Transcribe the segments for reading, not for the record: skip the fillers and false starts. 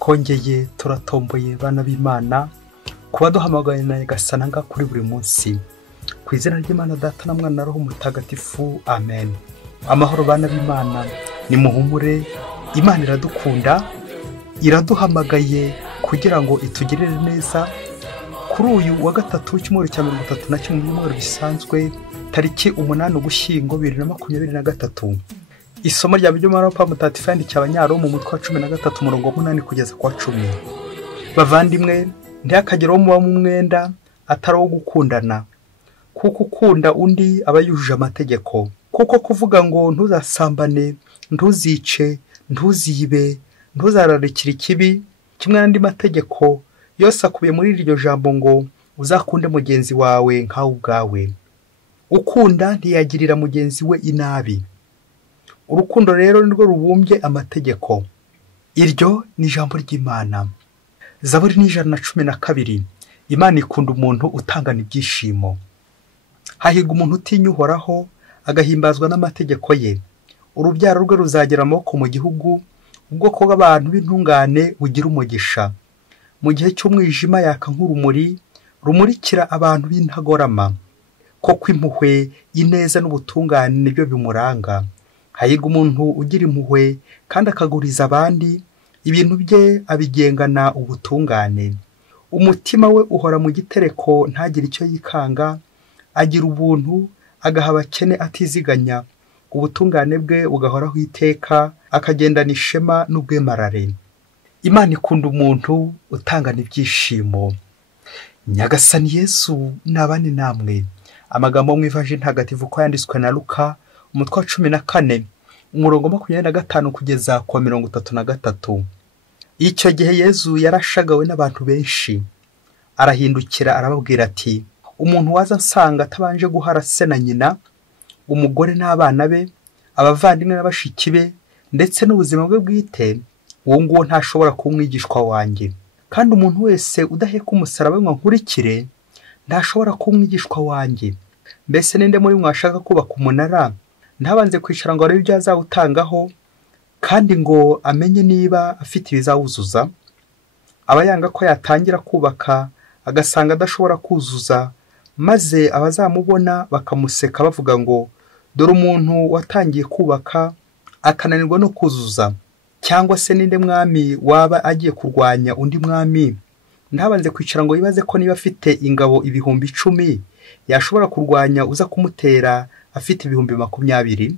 turakongeye turatomboye bana b'Imana kuba duhamagaye na Nyagasani kuri buri munsi ku izina ry'Imana Data na Mwana na Roho Mutagatifu amen. Amahoro bana b'Imana, ni muhumure, Imana iradukunda, iraduhamagaye kugira ngo itugirire neza. Kuri uyu wa gatatu w'icyumweru cya 31 mu byumweru bisanzwe, tariki 8 Ugushyingo 2023. Isomo rya by'Umwuka Mutagatifu yandikiye Abanyaroma mu mutwe wa 13 umurongo wa 8 kugeza ku wa 10. Bavandimwe, ntihakagire uwo muba mu mwenda atari uwo gukundana, kuko ukunda undi aba yujuje amategeko. Kuko kuvuga ngo ntuzasambane, ntuzice, ntuzibe, ntuzararikire ikibi, kimwe n'andi mategeko yose akubiye muri iryo jambo ngo uzakunde mugenzi wawe nkawe ubwawe. Ukunda ntiyagirira mugenzi we inabi. Urukundo rero nirwo rubumbye amategeko. Iryo ni ijambo ry'Imana. Zaburi ni 112. Imana ikunda umuntu utangana ibyishimo. Hahirwa umuntu utinya Uhoraho, agahimbazwa n'amategeko ye. Urubyaro rwe ruzagera amaboko mu gihugu, ubwoko bw'abantu b'intungane bugira umugisha. Mu gihe cy'umwijima yaka nk'urumuri, rumurikira abantu b'intagorama. Koko impuhwe, ineza n'ubutungane nibyo bimuranga. Hahirwa umuntu ugira impuhwe kandi akaguriza abandi, ibintu bye abigengana ubutungane. Umutima we uhora mu gitereko, ntagire icyo yikanga, agira ubuntu, agaha abakene atiziganya. Ubutungane bwe bugahoraho iteka, akagendana ishema n'ubwemarare. Imana ikunda umuntu utangana ibyishimo. Nyagasani Yesu nabane namwe. Amagambo mu Ivanjili ntagatifu ko yanditswe na Luka umutwe wa 14 umurongo 25 kugeza ku 33. Icyo gihe Yesu yarashagawe n'abantu benshi, arahindukira arababwira ati, umuntu waza nsanga atabanje guhara se na nyina, umugore n'abana be, abavandimwe n'abashiki be, ndetse n'ubuzima bwe bwite, uwo nguwo ntashobora kuba umwigishwa wanjye. Kandi umuntu wese udaheka umusaraba ngo nkurikire, ntashobora kuba umwigishwa wanjye. Mbese ninde muri mwashaka kubaka umunara, ntabanze kwicara ngo arebe ibyo azawutangaho, kandi ngo amenye niba afite ibizawuzuza? Aba yanga ko yatangira kubaka agasanga adashobora kuzuza, maze abazamubona bakamuseka bavuga ngo, dore umuntu watangiye kubaka akananirwa no kuzuza. Cyangwa se ninde mwami waba agiye kurwanya undi mwami, ntabanze kwicara ngo yibaze ko niba afite ingabo 10,000 yashobora kurwanya uza kumutera afite 20,000?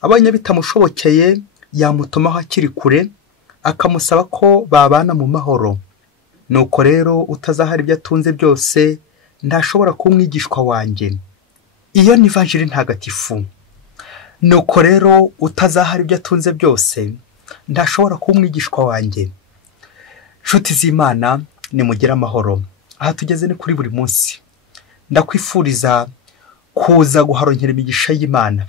Abanye bitamushobokeye yamutumaho akiri kure, akamusaba ko babana mu mahoro. Nuko rero utazahara ibyo atunze byose, ntashobora kuba umwigishwa wanjye. Iyo ni Ivanjili ntagatifu. Nuko rero utazahara ibyo atunze byose, ntashobora kuba umwigishwa wanjye. Nshuti z'Imana, nimugire amahoro. Aha tugeze ni kuri buri munsi. Ndakwifuriza kuza guharonkera imigisha y'Imana.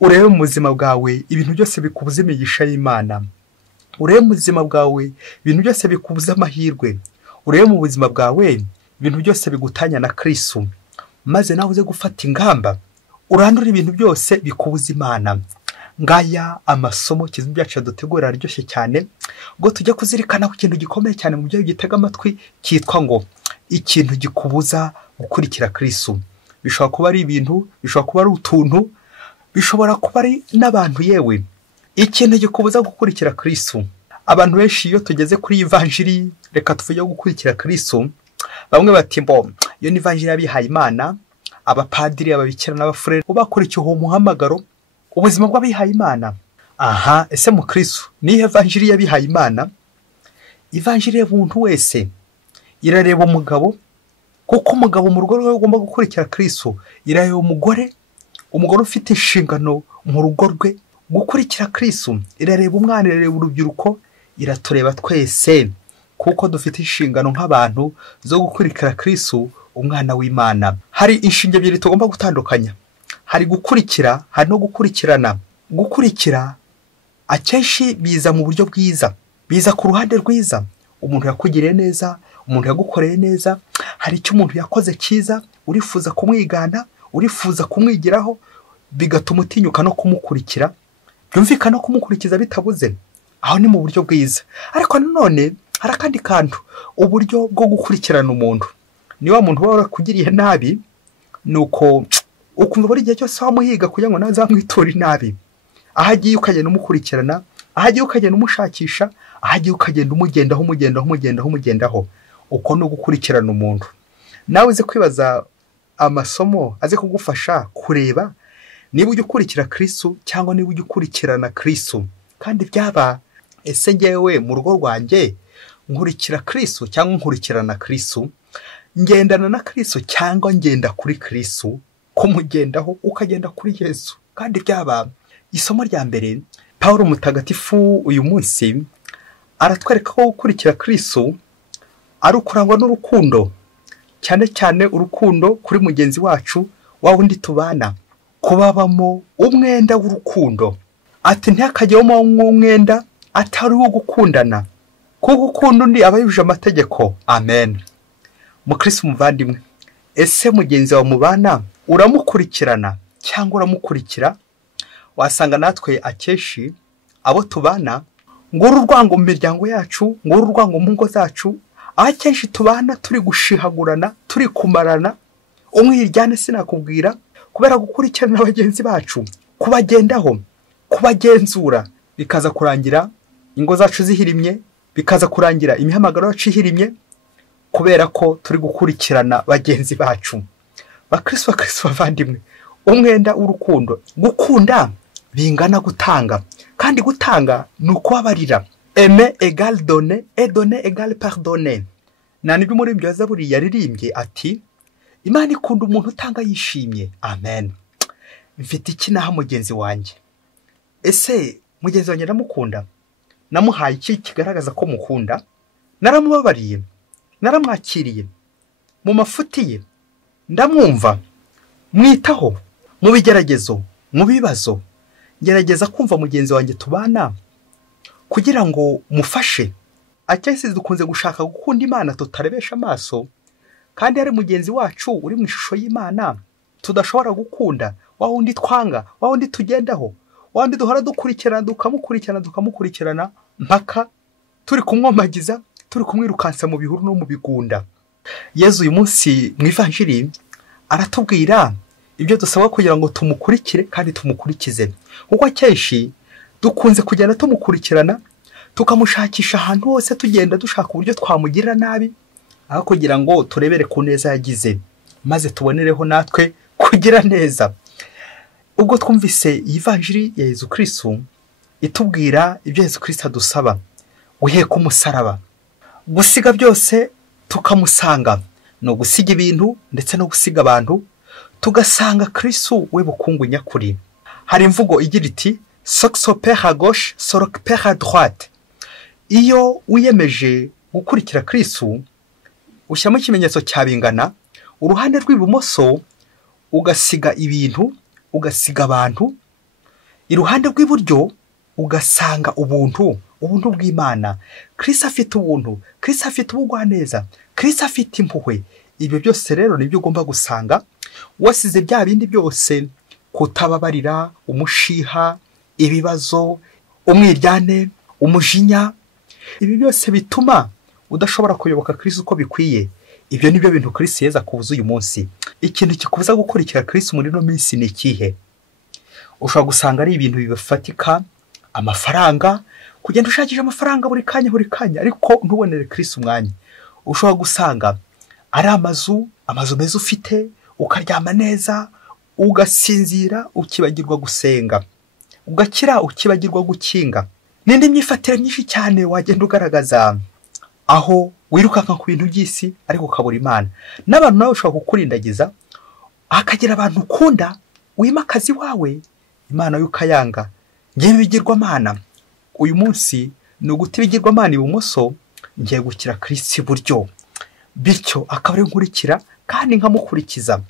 Urebe mu buzima bwawe ibintu byose bikubuza imigisha y'Imana. Urebe mu buzima bwawe ibintu byose bikubuza amahirwe. Urebe mu buzima bwawe ibintu byose bigutanya na Kristo, maze nawe uze gufata ingamba urandura ibintu byose bikubuza Imana. Ngaya amasomo kizimbi byacu dutegura aryoshye cyane, ngo tujye kuzirikana ku kintu gikomeye cyane mu byo gitega amatwi, cyitwa ngo ikintu gikubuza gukurikira Kristo. Bishobora kuba ari ibintu, bishobora kuba ari utuntu, bishobora kuba ari n'abantu yewe. Ikintu gikubuza gukurikira Kristo. Abantu benshi iyo tugeze kuri Ivanjili, reka tuvuge gukurikira Kristo, bamwe bati mbo iyo ni Ivanjili yabihaye Imana, abapadiri, ababikira n'abafurere ubakurikiye uwo muhamagaro, ubuzima bw'abihaye Imana. Aha, ese mu Kristo ni Ivanjili yabihaye Imana? Ivanjili y'umuntu wese irareba umugabo, kuko umugabo mu rugo rwe agomba gukurikira Kristo. Irareba umugore ufite inshingano mu rugo rwe gukurikira Kristo. Irareba umwana, irareba urubyiruko, iratureba twese, kuko dufite inshingano nk'abantu zo gukurikira Kristo, umwana w'Imana. Hari inshinge ebyiri tugomba gutandukanya. Hari gukurikira, hari no gukurikirana. Gukurikira akenshi biza mu buryo bwiza, biza ku ruhande rwiza. Umuntu yakugiriye neza, umuntu yagukoreye neza, hari icyo umuntu yakoze cyiza, urifuza kumwigana, urifuza kumwigiraho, bigatuma utinyuka no kumukurikira. Byumvikana kumukurikiza bitabuze. aho ni mu buryo bwiza. Ariko nanone hari akandi kantu, uburyo bwo gukurikirana umuntu. Niba muntu waba warakugiriye nabi, nuko ukumva buri gihe cyose wamuhiga kugira ngo nawe azamwiture nabi. Aho agiye ukagenda umukurikirana, aho agiye ukagenda umushakisha, aho agiye ukagenda umugendaho. Uko no gukurikirana umuntu. Nawe uzi kwibaza amasomo aze kugufasha kureba niba ujya ukurikira Kristo cyangwa niba ujya ukurikirana Kristo. Kandi byaba ese ngewe mu rugo rwanjye nkurikira Kristo cyangwa nkurikirana Kristo, ngendana na Kristo cyangwa ngenda kuri Kristo, kumugendaho ukagenda kuri Yesu. Kandi byaba isomo rya mbere, Pawulo mutagatifu uyu munsi aratwereka ko gukurikira Kristo ari ukurangwa n'urukundo, cyane cyane urukundo kuri mugenzi wacu wa wundi tubana, kubabamo umwenda w'urukundo. Ati ntihakajyemo umwenda atari uwo gukundana, kuko gukunda undi aba yujuje amategeko. Amen. Mukristo muvandimwe, ese mugenzi wawe mubana uramukurikirana cyangwa uramukurikira? Wasanga natwe akeshi abo tubana nguru urwango mu miryango yacu, nguru urwango mu ngo zacu, akenshi tubana turi gushihagurana, turi kumarana, umwiryane sinakubwira, kubera gukurikirana abagenzi bacu, kubagendaho, kubagenzura, bikaza kurangira ingo zacu zihirimye, bikaza kurangira imihamagaro yacu ihirimye, kubera ko turi gukurikirana bagenzi bacu. Bakristo bavandimwe, umwenda w'urukundo, gukunda bingana gutanga, kandi gutanga ni ukubabarira. Aimer égale donner et donner égale pardonner. Nibyo muri ibyo Zaburi yaririmbye ati, Imana ikunda umuntu utanga yishimye. Amen. Mfite iki naha mugenzi wanjye? Ese mugenzi wanjye namukunda? Namuhaye iki kigaragaza ko mukunda? Naramubabariye? Naramwakiriye? Mu mafuti ye ndamwumva? Mwitaho mu bigeragezo, mu bibazo. Gerageza kumva mugenzi wanjye tubana kugira ngo mufashe. Akenshi dukunze gushaka gukunda Imana tutarebesha amaso, kandi ari mugenzi wacu uri mu ishusho y'Imana tudashobora gukunda, wa wundi twanga, wa wundi tugendaho, wa wundi duhora dukurikirana mpaka turi kumwomagiza, turi kumwirukansa mu bihuru no mu bigunda. Yezu uyu munsi mu Ivanjiri aratubwira ibyo dusaba kugira ngo tumukurikire kandi tumukurikize. Kuko akenshi dukunze kugenda tumukurikirana, tukamushakisha ahantu hose, tugenda dushaka uburyo twamugirira nabi, aho kugira ngo turebere ku neza yagize, maze tubonereho natwe kugira neza. Ubwo twumvise Ivanjiri ya Yezu Kristo itubwira ibyo Yezu Kristo adusaba, guheka umusaraba, gusiga byose tukamusanga, no gusiga ibintu ndetse no gusiga abantu, tugasanga Kristo we bukungu nyakuri. Hari imvugo igira iti, "Soxo père à gauche, soroc père à droite." Iyo wiyemeje gukurikira Kristo, ushyiramo ikimenyetso cya bingana, uruhande rw'ibumoso ugasiga ibintu, ugasiga abantu, iruhande rw'iburyo ugasanga ubuntu bw'Imana. Kristo afite ubuntu, Kristo afite ubugwaneza, Kristo afite impuhwe. Ibyo byose rero nibyo ugomba gusanga wasize bya bindi byose, kutababarira, umushiha, ibibazo, umwiryane, umujinya. Ibi byose bituma udashobora kuyoboka Kristo uko bikwiye. Ibyo nibyo bintu Kristo yeza kubuza uyu munsi. Ikintu kikubuza gukurikira Kristo muri no minsi ni ikihe? Ushobora gusanga ari ibintu bibafatika, amafaranga, kugenda ushakisha amafaranga buri kanya, ariko ntubonere Kristo umwanya. Ushobora gusanga ari amazu meza ufite, ukaryama neza, ugasinzira, ukibagirwa gusenga, ugakira ukibagirwa gukinga. N'indi myifatire myinshi cyane wagenda ugaragaza, aho wirukanka ku bintu by'isi ariko ukabura Imana. N'abantu nawe ushobora kukurindagiza, hakagira abantu ukunda, wimakazi wawe, Imana y'ukayanga. Ngiye bigirwamana. Uyu munsi ni uguta ibigirwamana ibumoso, ngiye gukira Kristo iburyo, bityo akaba ari nkurikira kandi nkamukurikiza.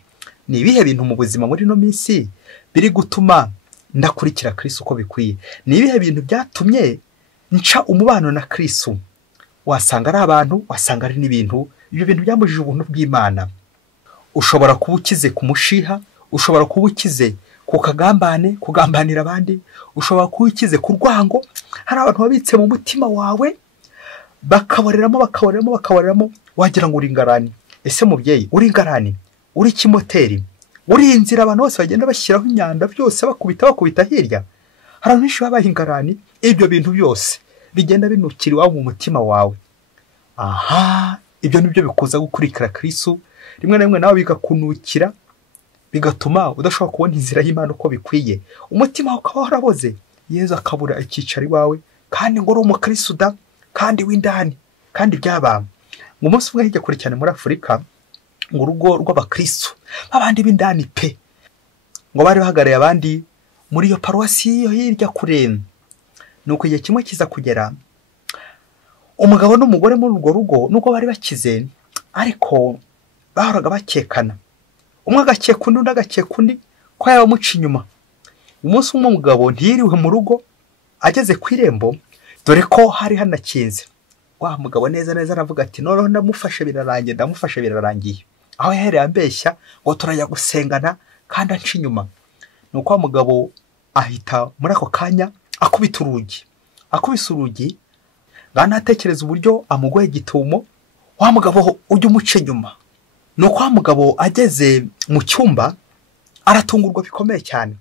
Ni ibihe bintu mu buzima muri no minsi biri gutuma ndakurikira Kristo uko bikwiye? Ni ibihe bintu byatumye nca umubano na Kristo? Wasanga ari abantu, wasanga ari n'ibintu. Ibyo bintu byambujije ubuntu bw'Imana. Ushobora kuba ukize ku mushiha, ushobora kuba ukize ku kagambane, kugambanira abandi, ushobora kuba ukize ku rwango. Hari abantu babitse mu mutima wawe bakaboreramo wagira ngo uri ingarani. Ese mubyeyi, uri ingarani, uri kimoteri, uri inzira abantu bose bagenda bashyiraho imyanda byose bakubita hirya. Hari abantu benshi babaye ingarani, ibyo bintu byose bigenda binukira iwawe mu mutima wawe. Aha, ibyo nibyo bikuza gukurikira Kristo. Rimwe na rimwe nawe bigakunukira, bigatuma udashobora kubona inzira y'Imana uko bikwiye. Umutima ukaba waraboze, Yesu akabura icyicaro iwawe, kandi ngo uri umukristo da, kandi w'indani, kandi byabamba. Mu munsi umwe hirya kure cyane muri Afurika, ngo urugo rw'abakristo abandi b'indani pe, ngo bari bahagaraye abandi muri iyo paruwasi yo hirya kure. Nuko igihe kimwe kiza kugera, umugabo n'umugore muri urwo rugo nuko bari bakize, ariko bahoraga bakekana. Umwe agakeka undi, undi agakeka undi ko yabamuca inyuma. Umunsi umwe umugabo ntiyiriwe mu rugo, ageze ku irembo, dore ko hari hanakinze. Wa mugabo neza aravuga ati noneho ndamufashe birarangiye. Aho yahereye ambeshya ngo turajya gusengana kandi anca inyuma. Nuko wa mugabo ahita muri ako kanya akubita urugi. Akubise urugi, nganatekereza uburyo amugoye gitumo, wa mugabo ujya umuca inyuma. Nuko wa mugabo ageze mu cyumba aratungurwa bikomeye cyane.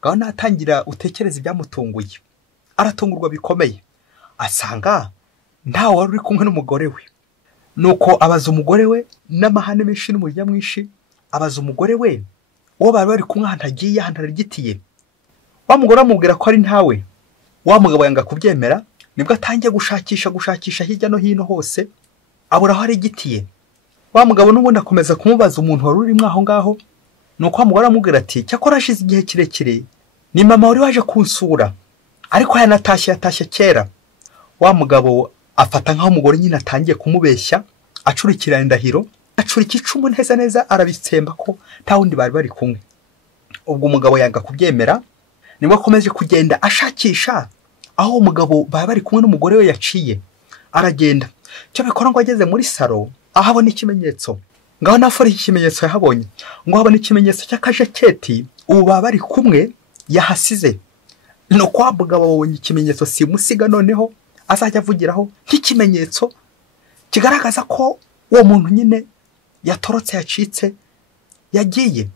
Ngaho natangira utekereza ibyamutunguye. Aratungurwa bikomeye, asanga ntawe wari uri kumwe n'umugore we. Nuko abaza umugore we n'amahane menshi n'umurya mwinshi, abaza umugore we uwo bari bari kumwe ahantu agiye, ahantu arigitiye. Wa mugore amubwira ko ari ntawe. Wa mugabo yanga kubyemera, nibwo atangiye gushakisha hirya no hino hose, abura aho arigitiye. Wa mugabo n'ubundi akomeza kumubaza umuntu wari urimo aho ngaho. Nuko wa mugore amubwira ati cyakora hashize igihe kirekire, ni mama wari waje kunsura, ariko yatashye kera. Wa mugabo afata nk'aho umugore nyine atangiye kumubeshya, acurikira indahiro, acurika icumu neza arabitsemba ko nta wundi bari bari kumwe. Ubwo umugabo yanga kubyemera, nibwo akomeje kugenda ashakisha aho umugabo bari kumwe n'umugore we yaciye. Aragenda, cyo bikora ngo ageze muri saro, ahabona ikimenyetso. Ngaho nafore ikimenyetso yahabonye, ngo habona ikimenyetso cy'akajaketi ubu bari kumwe yahasize. No kwa mugabo babonye ikimenyetso simusiga, noneho azajya avugiraho nk'ikimenyetso kigaragaza ko uwo muntu nyine yatorotse, yacitse, yagiye.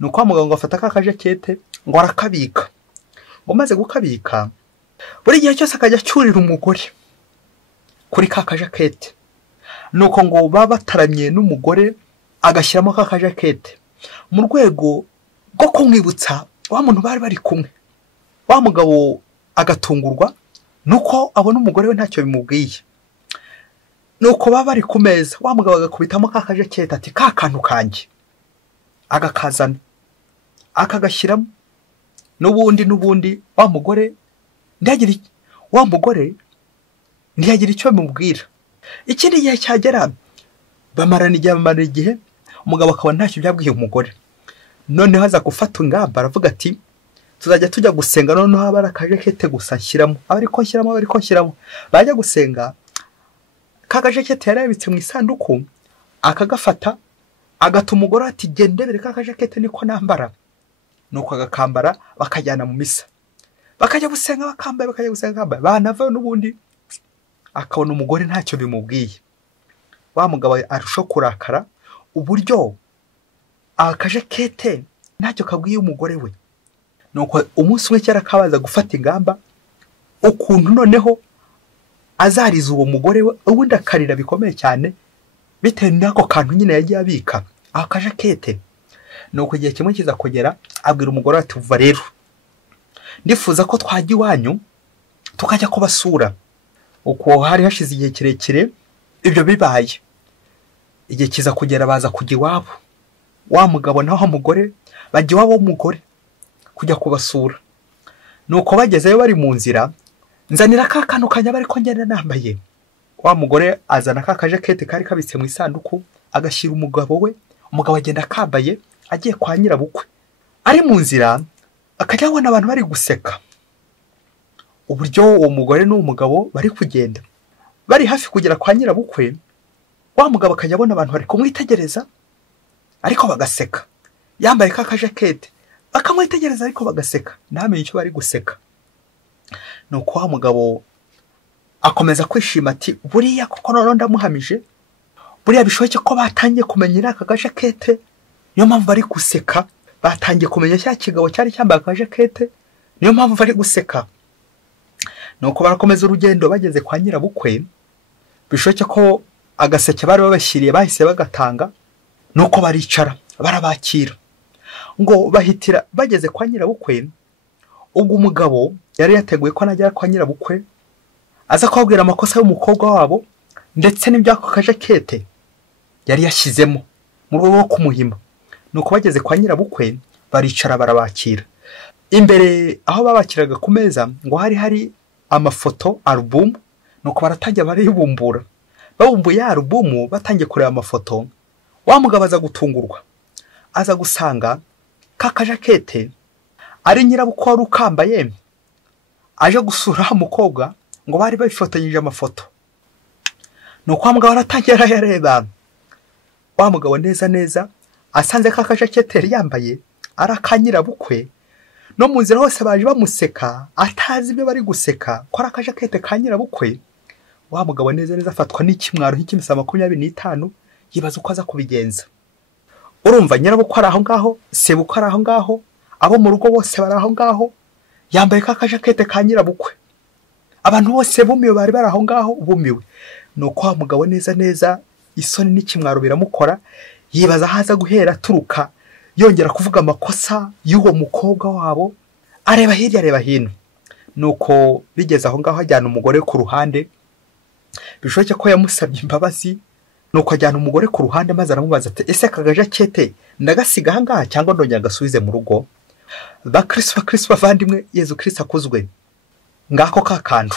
Nuko wa mugabo ngo afata akajakete ngo arakabika. Ngo maze gukabika, buri gihe cyose akajya cyurira umugore kuri ka kajakete. Nuko ngo baba bataramye n'umugore, agashyiramo ka kajakete mu rwego rwo kumwibutsa wa muntu bari kumwe. Wa mugabo agatungurwa nuko abona umugore we ntacyo bimubwiye. Nuko baba bari ku meza, wa mugabo agakubitamo ka kajakete ati ka kantu kanjye, agakazana akagashyiramo. N'ubundi wa mugore ntiyagira icyo bimubwira. Ikindi gihe cyagera, bamarana igihe, umugabo akaba ntacyo byabwiye umugore. Noneho aza gufata ingamba, aravuga ati tuzajya tujya gusenga, noneho abari akajakete gusa nshyiramo, ariko nshyiramo. Bajya gusenga, ka kajakete yari yabitse mu isanduku, akagafata agata umugore ati gendebere ka kajakete niko nambara. Nuko agakambara bakajyana mu misa, bakajya gusenga bakambaye. Banava n'ubundi akabona umugore ntacyo bimubwiye. Wa mugabo arushaho kurakara uburyo akajakete ntacyo kabwiye umugore we. Nuko umunsi umwe cyara kabaza gufata ingamba ukuntu noneho azariza uwo mugore we, ubundi akarira bikomeye cyane bitewe n'ako kantu nyine yagiye abika akajakete. Nuko igihe kimwe kiza kugera, abwira umugore ati uva rero, ndifuza ko twajya iwanyu tukajya kubasura. Uko hari hashize igihe kirekire ibyo bibaye. Igihe kiza kugera baza kujya iwabo. Wa mugabo naho umugore bajya iwabo w'umugore kujya kubasura. Nuko bagezeyo bari mu nzira, nzanira ka kantu kanya bari ko ngenda nambaye. Wa mugore azana ka kajakete kari kabitse mu isanduku, agashyira umugabo we. Umugabo agenda akambaye agiye kwa nyirabukwe. Ari mu nzira akajya abona abantu bari guseka, uburyo uwo mugore n'uwo mugabo bari kugenda. Bari hafi kugera kwa nyirabukwe, wa mugabo akajya abona abantu bari kumwitegereza ariko bagaseka. Yambaye ka kajakete bakamwitegereza ariko bagaseka ntamenye icyo bari guseka. Nuko wa mugabo akomeza kwishima ati buriya koko noneho ndamuhamije, buriya bishoboke ko batangiye kumenyera aka gajakete, niyo mpamvu bari guseka. Batangiye kumenya cya kigabo cyari cyambaye akajakete, niyo mpamvu bari guseka. Nuko barakomeza urugendo, bageze kwa nyirabukwe bishoboke ko agaseke bari babashyiriye bahise bagatanga. Nuko baricara barabakira ngo bahitira bageze kwa nyirabukwe. Ubwo umugabo yari yateguye ko najya kwa nyirabukwe aza kubabwira amakosa y'umukobwa wabo ndetse n'ibyako kajakete yari yashyizemo mu rwego rwo kumuhima. Nuko bageze kwa nyirabukwe baricara barabakira. Imbere aho babakiraga ku meza ngo hari amafoto album. Nuko baratangira baribumbura, babumbuye album batangiye kureba amafoto. Wa mugabo aza gutungurwa, aza gusanga ka kajakete ari nyirabukwe wari ukambaye aje gusura umukobwa ngo bari babifatanyije amafoto. Nuko wa mugabo aratangira yareba. Wa mugabo neza asanze ka kajakete yari yambaye ari aka nyirabukwe. No mu nzira hose baje bamuseka atazi ibyo bari guseka ko ari akajakete ka nyirabukwe. Wa mugabo neza afatwa n'ikimwaro nk'ikimisa 25 yibaza uko aza kubigenza. Urumva nyirabukwe ari aho ngaho, sebukwe ari aho ngaho, abo mu rugo bose bari aho ngaho, yambaye ka kajakete ka nyirabukwe. Abantu bose bumiwe bari bari aho ngaho bumiwe. Nuko wa mugabo neza isoni n'ikimwaro biramukora, yibaza haza guhera turuka yongera kuvuga amakosa y'uwo mukobwa wabo. Areba hirya areba hino. Nuko bigeze aho ngaho ajyana umugore ku ruhande, bishoboke ko yamusabye imbabazi. Nuko ajyana umugore ku ruhande maze aramubaza ati ese akajakete ndagasiga ahangaha cyangwa ndongera gasubize mu rugo? Bakristo bavandimwe, Yezu Kristo akuzwe. Ngako kakantu,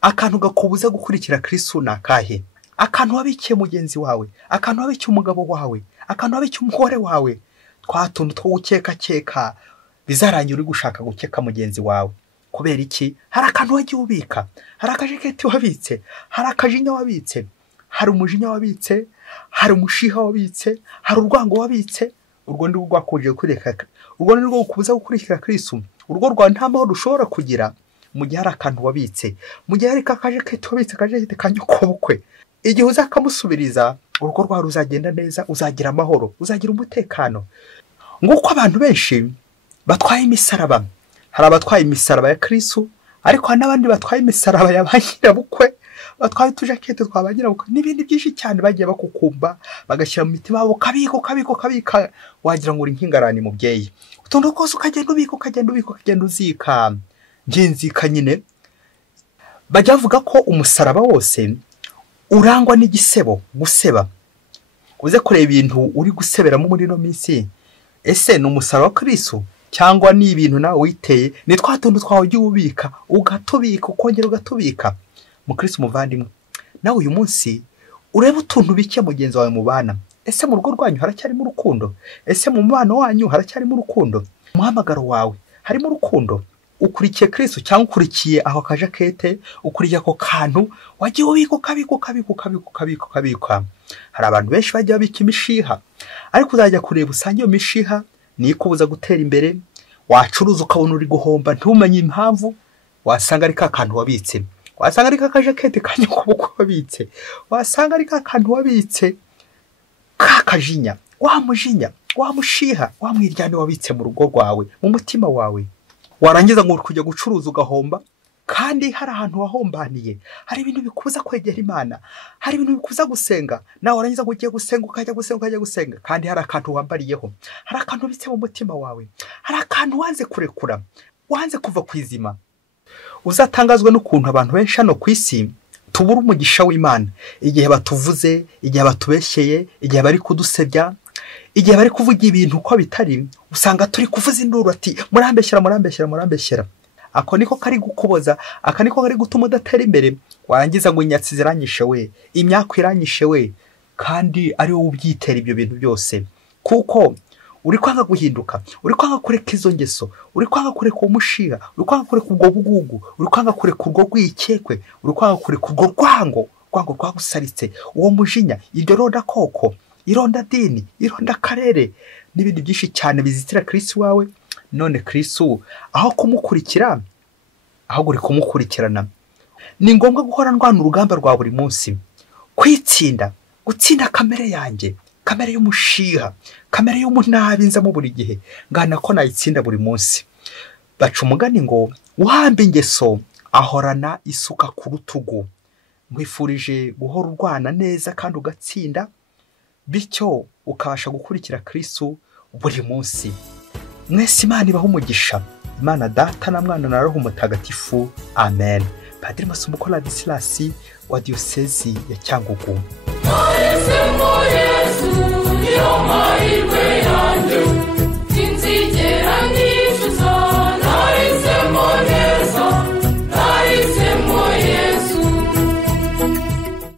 akantu gakubuza gukurikira Kristo nakahe? Akantu wabikiye mugenzi wawe, akantu wabikiye umugabo wawe, akantu wabikiye umugore wawe, twatuntu two gukeka bizarangira uri gushaka gukeka mugenzi wawe. Kubera iki? Hari akantu wagiye ubika, hari akajakete wabitse, hari akajinya wabitse, hari umujinya wabitse, hari umushiha wabitse, hari urwango wabitse. Urwo ndi rwakuje kureka, urwo ni rwo kubuza gukurikira Kristo. Urwo rwa nta mahoro ushobora kugira mu gihe hari akantu wabitse, mu gihe hari akajakete wabitse, akajakete kanyukobukwe. Igihe uzakamusubiriza urugo rwawe ruzagenda neza, uzagira amahoro, uzagira umutekano. Nguko abantu benshi batwaye imisaraba. Hari abatwaye imisaraba ya Kristo, ariko hari n'abandi batwaye imisaraba ya banyirabukwe, batwaye tujakete twabanyirabukwe n'ibindi byinshi cyane bagiye bakukumba bagashyira mu mitima yabo kabika. Wagira ngo uri nk'ingarani mubyeyi, utuntu kose ukagenda ubika uzika. Ngenzika nyine bajya bavuga ko umusaraba wose urangwa n'igisebo, guseba. Uze kureba ibintu uri guseberamo muri no minsi, ese ni umusaraba wa Kristo cyangwa ni ibintu nawe witeye? Ni twatuntu twawe ugiye ubika ugatubika ukongera ugatubika. Mu Kristo muvandimwe, nawe uyu munsi urebe utuntu bike mugenzi wawe mubana. Ese mu rugo rwanyu haracyarimo urukundo? Ese mu mubano wanyu haracyarimo urukundo? Umuhamagaro wawe harimo urukundo? Ukurikiye Kristo cyangwa ukurikiye aho kajakete, ukurikiye ako kantu wagiye ubika ukabika? Hari abantu benshi bagiye babika imishiha, ariko uzajya kureba usanga iyo mishiha ni ikubuza gutera imbere. Wacuruza ukabona uri guhomba ntumenye impamvu, wasanga ari ka kantu wabitse, wasanga ari ka kajakete kanyukobukwe wabitse, wasanga ari ka kantu wabitse kakajinya, wamujinya, wamushiha, wamwiryane wabitse mu rugo rwawe, mu mutima wawe. Warangiza ngo kujya gucuruza ugahomba, kandi hari ahantu wahombaniye, hari ibintu bikubuza kwegera Imana, hari ibintu bikubuza gusenga. Nawe warangiza ngo ugiye gusenga ukajya gusenga, kandi hari akantu wambariyeho, hari akantu bitse mu mutima wawe, hari akantu wanze kurekura, wanze kuva kwizima. Uzatangazwe n'ukuntu abantu benshi hano ku isi tubura umugisha w'Imana igihe batuvuze, igihe batubeshyeye, igihe bari kudusebya, igihe bari kuvuga ibintu uko bitari. Usanga turi kuvuza induru ati murambeshyera. Ako niko kari gukuboza, aka niko kari gutuma udatera imbere. Warangiza ngo inyatsi ziranyishe we, imyaka iranyishe we, kandi ari wowe ubyitera ibyo bintu byose. Kuko uri kwanga guhinduka, uri kwanga kureka izo ngeso, uri kwanga kureka umushiha, uri kwanga kureka ubwo bugugu, uri kwanga kureka urwo rwikekwe, uri kwanga kureka urwo rwango rwagusaritse, uwo mujinya, iryo ronda koko, ironda dini, ironda karere, n'ibindi byinshi cyane bizitira Kristo wawe. none Kristo aho kumukurikira aho uri kumukurikirana. Ni ngombwa guhora ndwana urugamba rwa buri munsi, gutsinda kamere yanjye, kamere y'umushiha, kamere y'umunabi nzamo buri gihe, ngana ko nayitsinda buri munsi. Baca umugani ngo uhamba ingeso ahorana isuka ku rutugu. Nkwifurije guhora urwana neza kandi ugatsinda, bityo ukabasha gukurikira Kristo buri munsi. Mwese Imana ibaho umugisha, Imana Data na Mwana na Roho Mutagatifu, amen. Padiri Masumbuko Ladislas wa Diyosezi ya Cyangugu.